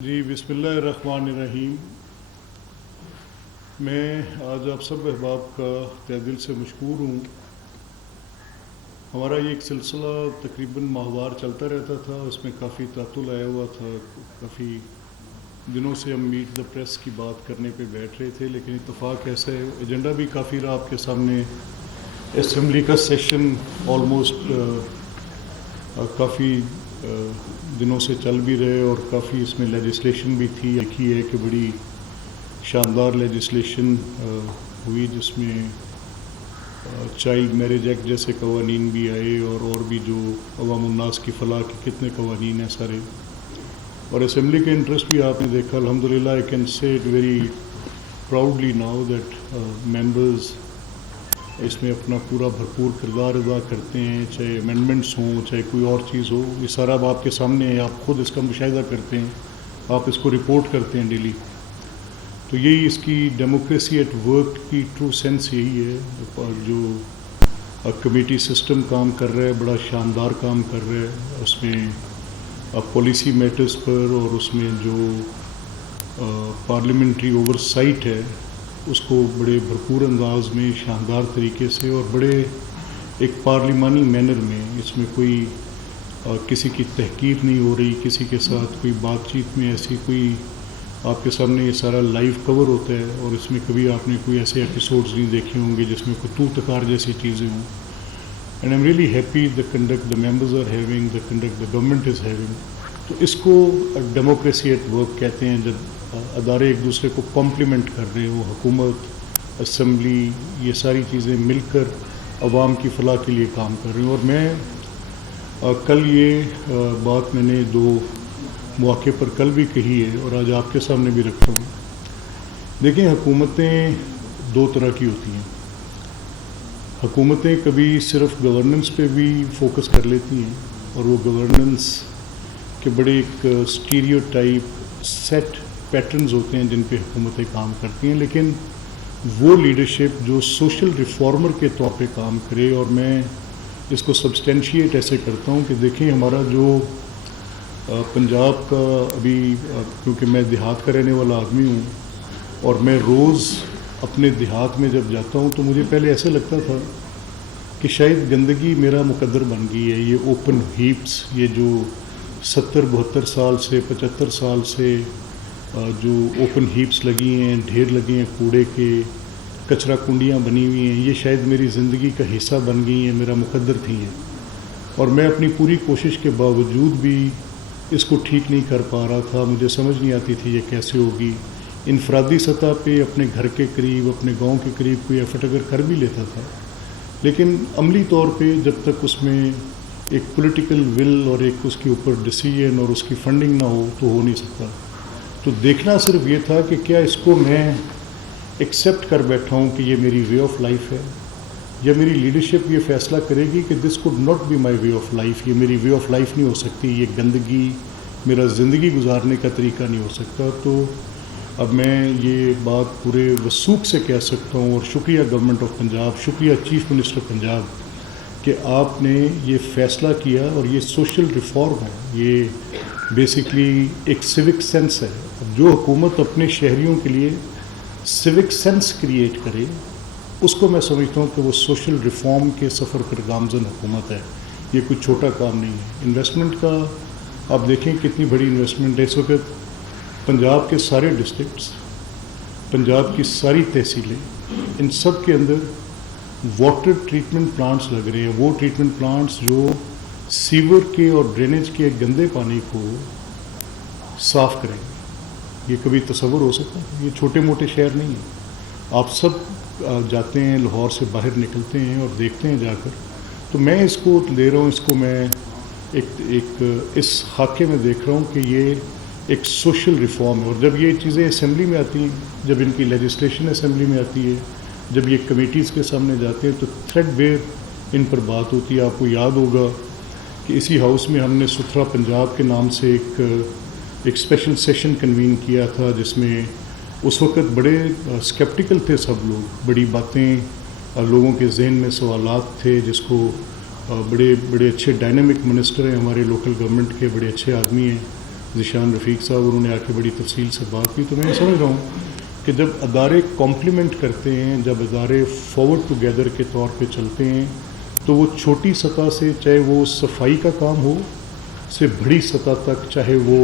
جی بسم اللہ الرحمن الرحیم. میں آج آپ سب احباب کا تہ دل سے مشکور ہوں. ہمارا یہ ایک سلسلہ تقریباً ماہوار چلتا رہتا تھا. اس میں کافی تعطل آیا ہوا تھا. کافی دنوں سے ہم میٹ دا پریس کی بات کرنے پہ بیٹھ رہے تھے، لیکن اتفاق ایسا ہے ایجنڈا بھی کافی رہا آپ کے سامنے. اسمبلی کا سیشن آلموسٹ کافی دنوں سے چل بھی رہے اور کافی اس میں لیجسلیشن بھی تھی. ایک ہی ہے کہ بڑی شاندار لیجسلیشن ہوئی جس میں چائلڈ میرج ایکٹ جیسے قوانین بھی آئے اور بھی جو عوام الناس کی فلاح کے کتنے قوانین ہیں سارے. اور اسمبلی کا انٹرسٹ بھی آپ نے دیکھا. الحمدللہ I can say it very proudly now that members اس میں اپنا پورا بھرپور کردار ادا کرتے ہیں، چاہے امینڈمنٹس ہوں چاہے کوئی اور چیز ہو. یہ سارا اب آپ کے سامنے ہے، آپ خود اس کا مشاہدہ کرتے ہیں، آپ اس کو رپورٹ کرتے ہیں ڈیلی. تو یہی اس کی ڈیموکریسی ایٹ ورک کی ٹرو سینس یہی ہے. اور جو کمیٹی سسٹم کام کر رہا ہے بڑا شاندار کام کر رہا ہے. اس میں پالیسی میٹرز پر اور اس میں جو پارلیمنٹری اوور سائٹ ہے اس کو بڑے بھرپور انداز میں شاندار طریقے سے اور بڑے ایک پارلیمانی مینر میں، اس میں کوئی کسی کی تحقیر نہیں ہو رہی، کسی کے ساتھ کوئی بات چیت میں ایسی کوئی آپ کے سامنے یہ سارا لائیو کور ہوتا ہے. اور اس میں کبھی آپ نے کوئی ایسے ایپیسوڈز نہیں دیکھے ہوں گے جس میں کوئی تکار جیسی چیزیں ہوں. And I am really happy the conduct the members are having, the conduct the government is having. تو اس کو ڈیموکریسی ایٹ ورک کہتے ہیں، جب ادارے ایک دوسرے کو کمپلیمنٹ کر رہے ہوں، حکومت، اسمبلی، یہ ساری چیزیں مل کر عوام کی فلاح کے لیے کام کر رہے ہیں. اور میں کل یہ بات میں نے دو مواقع پر کل بھی کہی ہے اور آج آپ کے سامنے بھی رکھتا ہوں. دیکھیں، حکومتیں دو طرح کی ہوتی ہیں. حکومتیں کبھی صرف گورننس پہ بھی فوکس کر لیتی ہیں اور وہ گورننس کے بڑے ایک اسٹیریو ٹائپ سیٹ پیٹرنز ہوتے ہیں جن پہ حکومتیں کام کرتی ہیں. لیکن وہ لیڈرشپ جو سوشل ریفارمر کے طور پہ کام کرے، اور میں اس کو سبسٹینشیٹ ایسے کرتا ہوں کہ دیکھیں ہمارا جو پنجاب کا ابھی، کیونکہ میں دیہات کا رہنے والا آدمی ہوں اور میں روز اپنے دیہات میں جب جاتا ہوں تو مجھے پہلے ایسے لگتا تھا کہ شاید گندگی میرا مقدر بن گئی ہے. یہ اوپن ہیپس، یہ جو 70-72 سال سے 75 سال سے جو اوپن ہیپس لگی ہیں، ڈھیر لگے ہیں کوڑے کے، کچرا کنڈیاں بنی ہوئی ہیں، یہ شاید میری زندگی کا حصہ بن گئی ہیں، میرا مقدر تھی ہیں. اور میں اپنی پوری کوشش کے باوجود بھی اس کو ٹھیک نہیں کر پا رہا تھا. مجھے سمجھ نہیں آتی تھی یہ کیسے ہوگی. انفرادی سطح پہ اپنے گھر کے قریب، اپنے گاؤں کے قریب کوئی ایفرٹ اگر کر بھی لیتا تھا، لیکن عملی طور پہ جب تک اس میں ایک پولیٹیکل ول اور ایک اس کے اوپر ڈیسیجن اور اس کی فنڈنگ نہ ہو تو ہو نہیں سکتا. تو دیکھنا صرف یہ تھا کہ کیا اس کو میں ایکسیپٹ کر بیٹھا ہوں کہ یہ میری وے آف لائف ہے، یا میری لیڈرشپ یہ فیصلہ کرے گی کہ this could not be my way of life, یہ میری وے آف لائف نہیں ہو سکتی، یہ گندگی میرا زندگی گزارنے کا طریقہ نہیں ہو سکتا. تو اب میں یہ بات پورے وثوق سے کہہ سکتا ہوں، اور شکریہ گورنمنٹ آف پنجاب، شکریہ چیف منسٹر پنجاب کہ آپ نے یہ فیصلہ کیا. اور یہ سوشل ریفارم ہے، یہ بیسکلی ایک سیوک سینس ہے. جو حکومت اپنے شہریوں کے لیے سیوک سینس کریٹ کرے، اس کو میں سمجھتا ہوں کہ وہ سوشل ریفارم کے سفر پر گامزن حکومت ہے. یہ کوئی چھوٹا کام نہیں ہے. انویسٹمنٹ کا آپ دیکھیں کتنی بڑی انویسٹمنٹ ہے. اس وقت پنجاب کے سارے ڈسٹرکٹس، پنجاب کی ساری تحصیلیں، ان سب کے اندر واٹر ٹریٹمنٹ پلانٹس لگ رہے ہیں. وہ ٹریٹمنٹ پلانٹس جو سیور کے اور ڈرینیج کے گندے پانی کو صاف کریں گے. یہ کبھی تصور ہو سکتا ہے؟ یہ چھوٹے موٹے شہر نہیں ہیں. آپ سب جاتے ہیں، لاہور سے باہر نکلتے ہیں اور دیکھتے ہیں جا کر. تو میں اس کو لے رہا ہوں، اس کو میں ایک اس خاکے میں دیکھ رہا ہوں کہ یہ ایک سوشل ریفارم ہے. اور جب یہ چیزیں اسمبلی میں آتی ہیں، جب ان کی لیجسلیشن اسمبلی میں آتی ہے، جب یہ کمیٹیز کے سامنے جاتے ہیں، تو تھریڈ بیئر ان پر بات ہوتی ہے. آپ کو یاد ہوگا کہ اسی ہاؤس میں ہم نے ستھرا پنجاب کے نام سے ایک اسپیشل سیشن کنوین کیا تھا، جس میں اس وقت بڑے اسکیپٹیکل تھے سب لوگ. بڑی باتیں لوگوں کے ذہن میں سوالات تھے، جس کو بڑے اچھے ڈائنامک منسٹر ہیں ہمارے لوکل گورنمنٹ کے، بڑے اچھے آدمی ہیں. ذیشان رفیق صاحب، انہوں نے آ کے بڑی تفصیل سے بات کی. تو میں سمجھ رہا ہوں کہ جب ادارے کمپلیمنٹ کرتے ہیں، جب ادارے فارورڈ ٹوگیدر کے طور پہ چلتے ہیں، تو وہ چھوٹی سطح سے، چاہے وہ صفائی کا کام ہو، سے بڑی سطح تک، چاہے وہ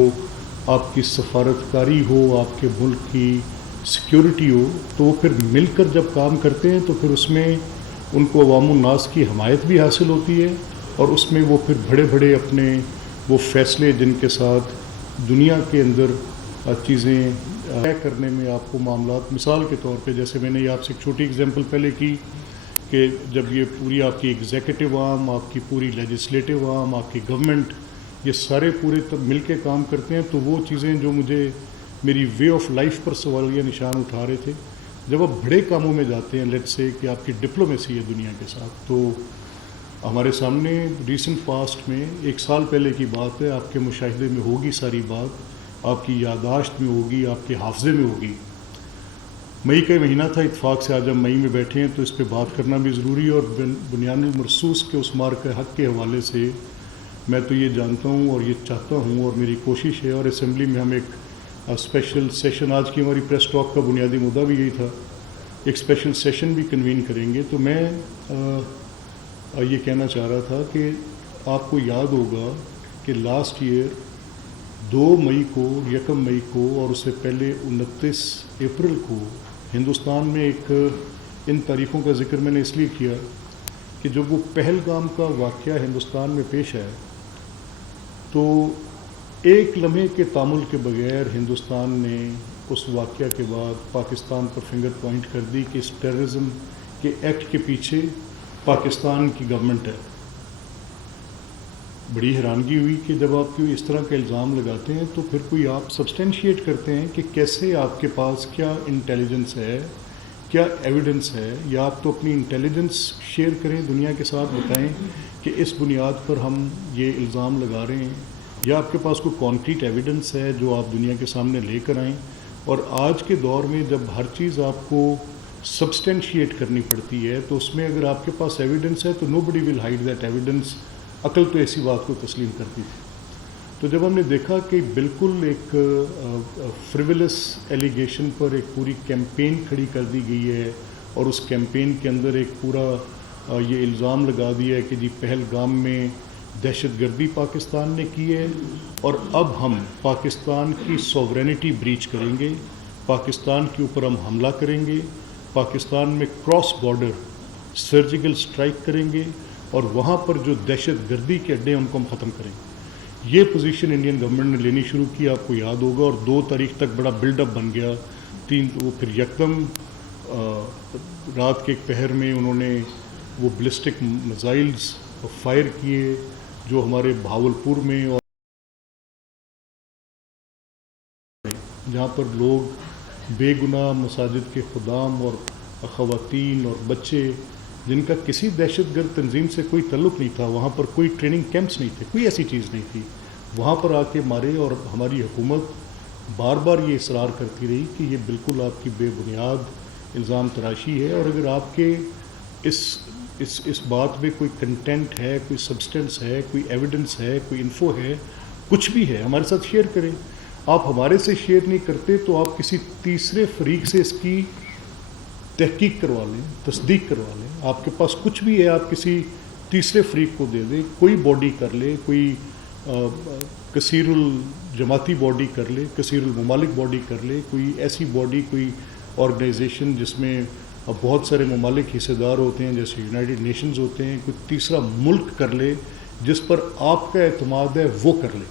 آپ کی سفارتکاری ہو، آپ کے ملک کی سیکیورٹی ہو، تو وہ پھر مل کر جب کام کرتے ہیں تو پھر اس میں ان کو عوام الناس کی حمایت بھی حاصل ہوتی ہے، اور اس میں وہ پھر بڑے بڑے اپنے وہ فیصلے جن کے ساتھ دنیا کے اندر چیزیں طے کرنے میں آپ کو معاملات، مثال کے طور پہ جیسے میں نے آپ سے ایک چھوٹی اگزامپل پہلے کی کہ جب یہ پوری آپ کی ایگزیکٹو آرم، آپ کی پوری لیجسلیٹو آرم، آپ کی گورنمنٹ، یہ سارے پورے مل کے کام کرتے ہیں، تو وہ چیزیں جو مجھے میری وے آف لائف پر سوالیہ نشان اٹھا رہے تھے، جب آپ بڑے کاموں میں جاتے ہیں، لیٹ سے کہ آپ کی ڈپلومیسی ہے دنیا کے ساتھ، تو ہمارے سامنے ریسنٹ پاسٹ میں 1 سال پہلے کی بات ہے، آپ کے مشاہدے میں ہوگی ساری بات، آپ کی یادداشت میں ہوگی، آپ کے حافظے میں ہوگی. مئی کا مہینہ تھا، اتفاق سے آج ہم مئی میں بیٹھے ہیں تو اس پہ بات کرنا بھی ضروری ہے. اور بنیان المرصوص کے اس مارکہ حق کے حوالے سے میں تو یہ جانتا ہوں اور یہ چاہتا ہوں اور میری کوشش ہے، اور اسمبلی میں ہم ایک اسپیشل سیشن، آج کی ہماری پریس ٹاک کا بنیادی مدعا بھی یہی تھا، ایک اسپیشل سیشن بھی کنوین کریں گے. تو میں یہ کہنا چاہ رہا تھا کہ آپ کو یاد ہوگا کہ لاسٹ ایئر 2 مئی کو، 1 مئی کو، اور اس سے پہلے 29 اپریل کو ہندوستان میں ایک، ان تاریخوں کا ذکر میں نے اس لیے کیا کہ جب وہ پہلگام کا واقعہ ہندوستان میں پیش آیا تو ایک لمحے کے تامل کے بغیر ہندوستان نے اس واقعہ کے بعد پاکستان پر فنگر پوائنٹ کر دی کہ اس ٹیررزم کے ایکٹ کے پیچھے پاکستان کی گورنمنٹ ہے. بڑی حیرانگی ہوئی کہ جب آپ کوئی اس طرح کا الزام لگاتے ہیں تو پھر کوئی آپ سبسٹینشیٹ کرتے ہیں کہ کیسے آپ کے پاس کیا انٹیلیجنس ہے، کیا ایویڈنس ہے، یا آپ تو اپنی انٹیلیجنس شیئر کریں دنیا کے ساتھ، بتائیں کہ اس بنیاد پر ہم یہ الزام لگا رہے ہیں، یا آپ کے پاس کوئی کانکریٹ ایویڈنس ہے جو آپ دنیا کے سامنے لے کر آئیں. اور آج کے دور میں جب ہر چیز آپ کو سبسٹینشیٹ کرنی پڑتی ہے تو اس میں اگر آپ کے پاس ایویڈنس ہے تو نو بڈی ول ہائڈ دیٹ ایویڈنس. عقل تو ایسی بات کو تسلیم کرتی تھی. تو جب ہم نے دیکھا کہ بالکل ایک فریولس ایلیگیشن پر ایک پوری کیمپین کھڑی کر دی گئی ہے، اور اس کیمپین کے اندر ایک پورا یہ الزام لگا دیا ہے کہ جی پہلگام میں دہشت گردی پاکستان نے کی ہے، اور اب ہم پاکستان کی سوورینٹی بریچ کریں گے، پاکستان کے اوپر ہم حملہ کریں گے، پاکستان میں کراس بارڈر سرجیکل سٹرائک کریں گے، اور وہاں پر جو دہشت گردی کے اڈے ہیں ان کو ہم ختم کریں گے. یہ پوزیشن انڈین گورنمنٹ نے لینی شروع کی، آپ کو یاد ہوگا، اور 2 تاریخ تک بڑا بلڈ اپ بن گیا. 3 وہ پھر یکدم رات کے ایک پہر میں انہوں نے وہ بلسٹک میزائلز فائر کیے جو ہمارے بھاولپور میں، اور جہاں پر لوگ بے گناہ مساجد کے خدام اور خواتین اور بچے جن کا کسی دہشت گرد تنظیم سے کوئی تعلق نہیں تھا، وہاں پر کوئی ٹریننگ کیمپس نہیں تھے، کوئی ایسی چیز نہیں تھی، وہاں پر آ کے مارے. اور ہماری حکومت بار بار یہ اصرار کرتی رہی کہ یہ بالکل آپ کی بے بنیاد الزام تراشی ہے، اور اگر آپ کے اس بات میں کوئی کنٹینٹ ہے، کوئی سبسٹنس ہے، کوئی ایویڈنس ہے، کوئی انفو ہے، کچھ بھی ہے، ہمارے ساتھ شیئر کریں. آپ ہمارے سے شیئر نہیں کرتے تو آپ کسی تیسرے فریق سے اس کی تحقیق کروا لیں، تصدیق کروا لیں. آپ کے پاس کچھ بھی ہے آپ کسی تیسرے فریق کو دے دیں، کوئی باڈی کر لے، کوئی کثیر الجماعتی باڈی کر لے، کثیر الممالک باڈی کر لے، کوئی ایسی باڈی، کوئی آرگنائزیشن جس میں بہت سارے ممالک حصے دار ہوتے ہیں جیسے یونائٹڈ نیشنز ہوتے ہیں، کوئی تیسرا ملک کر لے جس پر آپ کا اعتماد ہے، وہ کر لے.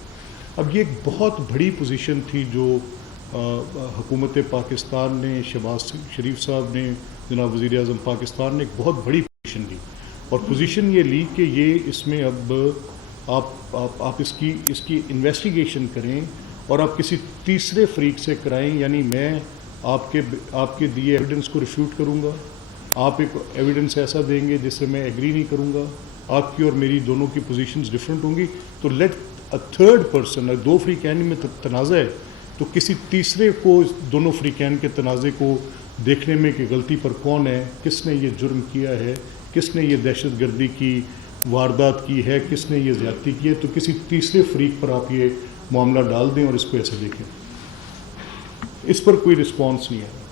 اب یہ ایک بہت بڑی پوزیشن تھی جو حکومت پاکستان نے، شہباز شریف صاحب نے، جناب وزیر اعظم پاکستان نے ایک بہت بڑی پوزیشن لی، اور پوزیشن یہ لی کہ یہ اس میں اب آپ اس کی انویسٹیگیشن کریں اور آپ کسی تیسرے فریق سے کرائیں. یعنی میں آپ کے دیے ایویڈنس کو ریفیوٹ کروں گا، آپ ایک ایویڈنس ایسا دیں گے جس سے میں ایگری نہیں کروں گا، آپ کی اور میری دونوں کی پوزیشنز ڈفرینٹ ہوں گی، تو لیٹ اے تھرڈ پرسن، 2 فریقین میں تنازع ہے تو کسی تیسرے کو دونوں فریقین کے تنازع کو دیکھنے میں کہ غلطی پر کون ہے، کس نے یہ جرم کیا ہے، کس نے یہ دہشت گردی کی واردات کی ہے، کس نے یہ زیادتی کی ہے، تو کسی تیسرے فریق پر آپ یہ معاملہ ڈال دیں اور اس کو ایسے دیکھیں. اس پر کوئی رسپانس نہیں آیا.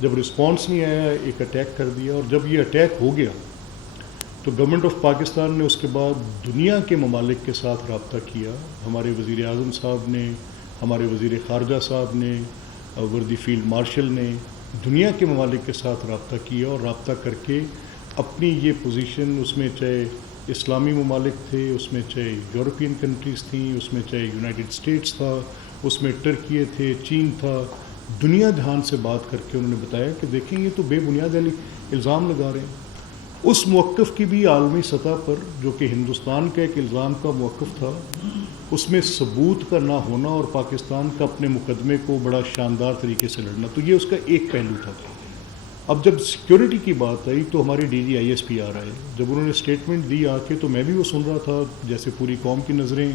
جب رسپانس نہیں آیا ایک اٹیک کر دیا, اور جب یہ اٹیک ہو گیا تو گورنمنٹ آف پاکستان نے اس کے بعد دنیا کے ممالک کے ساتھ رابطہ کیا. ہمارے وزیر اعظم صاحب نے, ہمارے وزیر خارجہ صاحب نے, وردی فیلڈ مارشل نے دنیا کے ممالک کے ساتھ رابطہ کیا, اور رابطہ کر کے اپنی یہ پوزیشن, اس میں چاہے اسلامی ممالک تھے, اس میں چاہے یورپین کنٹریز تھیں, اس میں چاہے یونائٹڈ اسٹیٹس تھا, اس میں ٹرکی تھے, چین تھا, دنیا جہان سے بات کر کے انہوں نے بتایا کہ دیکھیں یہ تو بے بنیاد الزام لگا رہے ہیں. اس موقف کی بھی عالمی سطح پر, جو کہ ہندوستان کا ایک الزام کا موقف تھا, اس میں ثبوت کا نہ ہونا اور پاکستان کا اپنے مقدمے کو بڑا شاندار طریقے سے لڑنا, تو یہ اس کا ایک پہلو تھا. اب جب سیکیورٹی کی بات آئی تو ہماری D G I S P R آئے, جب انہوں نے اسٹیٹمنٹ دی آ کے تو میں بھی وہ سن رہا تھا, جیسے پوری قوم کی نظریں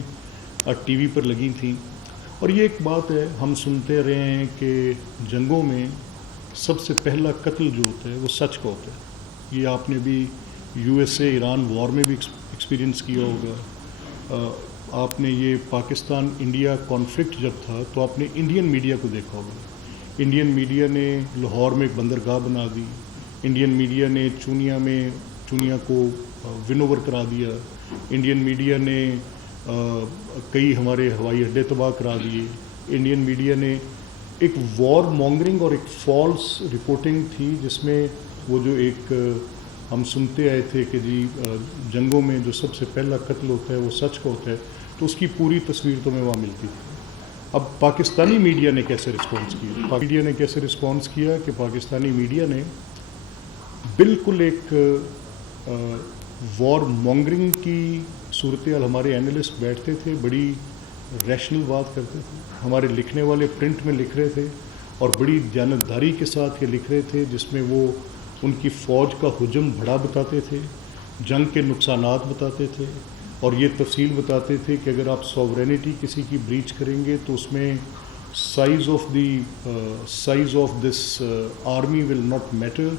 ٹی وی پر لگی تھیں. اور یہ ایک بات ہے, ہم سنتے رہے ہیں کہ جنگوں میں سب سے پہلا قتل جو ہوتا ہے وہ سچ کا ہوتا ہے. یہ آپ نے بھی یو ایس اے ایران وار میں بھی ایکسپیرینس کیا ہوگا. آپ نے یہ پاکستان انڈیا کانفلکٹ جب تھا تو آپ نے انڈین میڈیا کو دیکھا ہوگا. انڈین میڈیا نے لاہور میں ایک بندرگاہ بنا دی, انڈین میڈیا نے چونیا کو ون اوور کرا دیا, انڈین میڈیا نے کئی ہمارے ہوائی اڈے تباہ کرا دیے. انڈین میڈیا نے ایک وار مانگرنگ اور ایک فالس رپورٹنگ تھی, جس میں وہ جو ایک ہم سنتے آئے تھے کہ جی جنگوں میں جو سب سے پہلا قتل ہوتا ہے وہ سچ کا ہوتا ہے, تو اس کی پوری تصویر تو میں وہاں ملتی تھی. اب پاکستانی میڈیا نے کیسے رسپانس کیا؟ میڈیا نے کیسے رسپانس کیا کہ پاکستانی میڈیا نے بالکل ایک وار مانگرنگ کی صورتحال, ہمارے اینالسٹ بیٹھتے تھے, بڑی ریشنل بات کرتے تھے, ہمارے لکھنے والے پرنٹ میں لکھ رہے تھے اور بڑی دیانتداری کے ساتھ یہ لکھ رہے تھے, جس میں وہ ان کی فوج کا حجم بڑا بتاتے تھے, جنگ کے نقصانات بتاتے تھے, اور یہ تفصیل بتاتے تھے کہ اگر آپ سوورینٹی کسی کی بریچ کریں گے تو اس میں size of this army will not matter,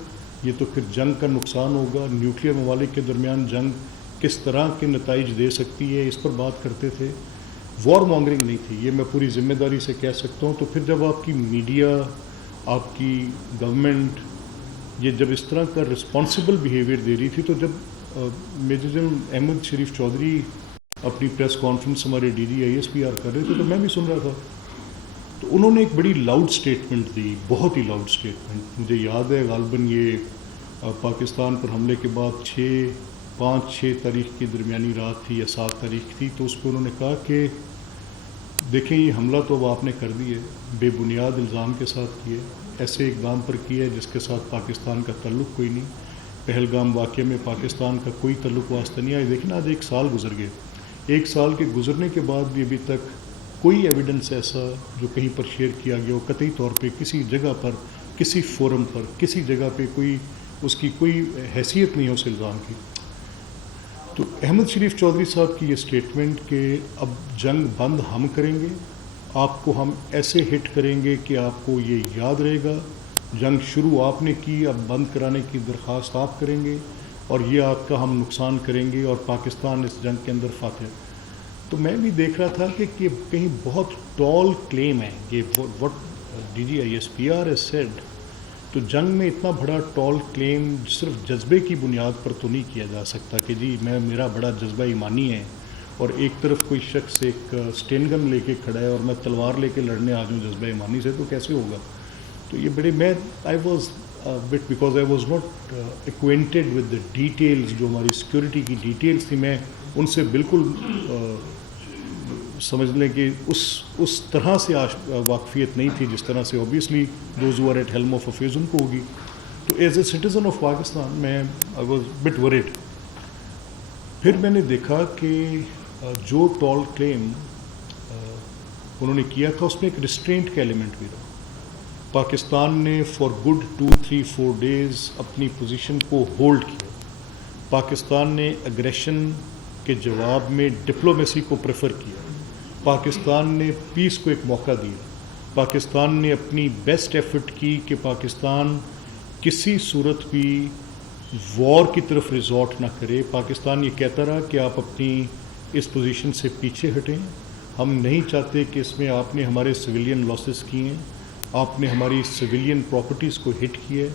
یہ تو پھر جنگ کا نقصان ہوگا, نیوکلیر ممالک کے درمیان جنگ کس طرح کے نتائج دے سکتی ہے, اس پر بات کرتے تھے. وار مانگرنگ نہیں تھی, یہ میں پوری ذمہ داری سے کہہ سکتا ہوں. تو پھر جب آپ کی میڈیا, آپ کی گورنمنٹ یہ جب اس طرح کا رسپانسبل بیہیویئر دے رہی تھی, تو جب میجر جنرل احمد شریف چودھری اپنی پریس کانفرنس ہمارے D G I S P R کر رہے تھے تو میں بھی سن رہا تھا, تو انہوں نے ایک بڑی لاؤڈ سٹیٹمنٹ دی, بہت ہی لاؤڈ سٹیٹمنٹ. مجھے یاد ہے غالباً یہ پاکستان پر حملے کے بعد 5-6 تاریخ کی درمیانی رات تھی یا 7 تاریخ تھی, تو اس پہ انہوں نے کہا کہ دیکھیں یہ حملہ تو اب آپ نے کر دی ہے, بے بنیاد الزام کے ساتھ کیے, ایسے اقدام پر کیا ہے جس کے ساتھ پاکستان کا تعلق کوئی نہیں. پہلگام واقعے میں پاکستان کا کوئی تعلق واسطہ نہیں آیا. دیکھیں آج 1 سال گزر گئے, 1 سال کے گزرنے کے بعد بھی ابھی تک کوئی ایویڈنس ایسا جو کہیں پر شیئر کیا گیا ہو قطعی طور پہ کسی جگہ پر, کسی فورم پر, کسی جگہ پہ کوئی اس کی کوئی حیثیت نہیں ہے اس الزام کی. تو احمد شریف چودھری صاحب کی یہ سٹیٹمنٹ کہ اب جنگ بند ہم کریں گے, آپ کو ہم ایسے ہٹ کریں گے کہ آپ کو یہ یاد رہے گا, جنگ شروع آپ نے کی, اب بند کرانے کی درخواست آپ کریں گے, اور یہ آپ کا ہم نقصان کریں گے, اور پاکستان اس جنگ کے اندر فاتح. تو میں بھی دیکھ رہا تھا کہ کہیں بہت ٹال کلیم ہے کہ what D G I S P R as said. تو جنگ میں اتنا بڑا ٹال کلیم صرف جذبے کی بنیاد پر تو نہیں کیا جا سکتا کہ جی میرا بڑا جذبہ ایمانی ہے, اور ایک طرف کوئی شخص ایک اسٹین گن لے کے کھڑا ہے اور میں تلوار لے کے لڑنے آ جاؤں جذبہ ایمانی سے, تو کیسے ہوگا. تو یہ بڑے I was but because I was not acquainted with the details, جو ہماری سیکورٹی کی ڈیٹیلز تھی میں ان سے بالکل سمجھ لیں کہ اس طرح سے واقفیت نہیں تھی جس طرح سے obviously those who are at helm of affairs ان کو ہوگی. تو as a citizen of Pakistan میں آئی واز بٹ ورڈ. پھر میں نے دیکھا کہ جو ٹال کلیم انہوں نے کیا تھا اس میں ایک ریسٹرینٹ کا ایلیمنٹ بھی رہا. پاکستان نے فار گڈ 2-3-4 ڈیز اپنی پوزیشن کو ہولڈ کیا. پاکستان نے اگریشن کے جواب میں ڈپلومیسی کو پریفر کیا. پاکستان نے پیس کو ایک موقع دیا. پاکستان نے اپنی بیسٹ ایفرٹ کی کہ پاکستان کسی صورت بھی وار کی طرف ریزورٹ نہ کرے. پاکستان یہ کہتا رہا کہ آپ اپنی اس پوزیشن سے پیچھے ہٹیں, ہم نہیں چاہتے کہ اس میں آپ نے ہمارے سویلین لاسز کیے ہیں، آپ نے ہماری سویلین پراپرٹیز کو ہٹ کیا ہے،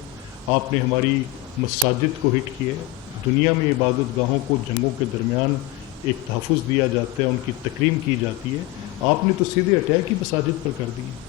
آپ نے ہماری مساجد کو ہٹ کیا ہے۔ دنیا میں عبادت گاہوں کو جنگوں کے درمیان ایک تحفظ دیا جاتا ہے، ان کی تکریم کی جاتی ہے، آپ نے تو سیدھے اٹیک ہی مساجد پر کر دی ہے۔